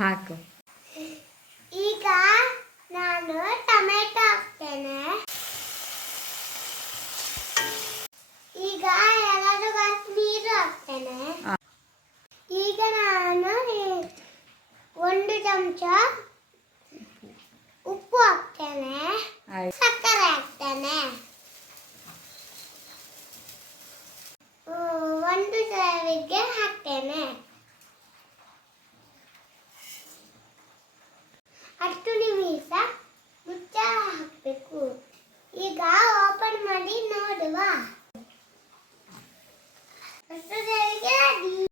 ಹಾಕು. ಈಗ ನಾನು ಟೊಮೆಟೊ ಹಾಕ್ತೇನೆ. ಈಗ ಎರಡು ಗ್ಲಾಸ್ ನೀರು ಹಾಕ್ತೇನೆ. ಈಗ ನಾನು 1 ಚಮಚ ಉಪ್ಪು ಹಾಕ್ತೇನೆ. ಸಕ್ಕರೆ ಹಾಕ್ತೇನೆ. 1 ಸಾವಿಗೆ ಹಾಕ್ತೇನೆ. ಅಷ್ಟು ನಿಮಿಷ ಮುಚ್ಚಳ ಹಾಕಬೇಕು. ಈಗ ಓಪನ್ ಮಾಡಿ ನೋಡುವ. ಅಷ್ಟು ಸಾವಿಗೆ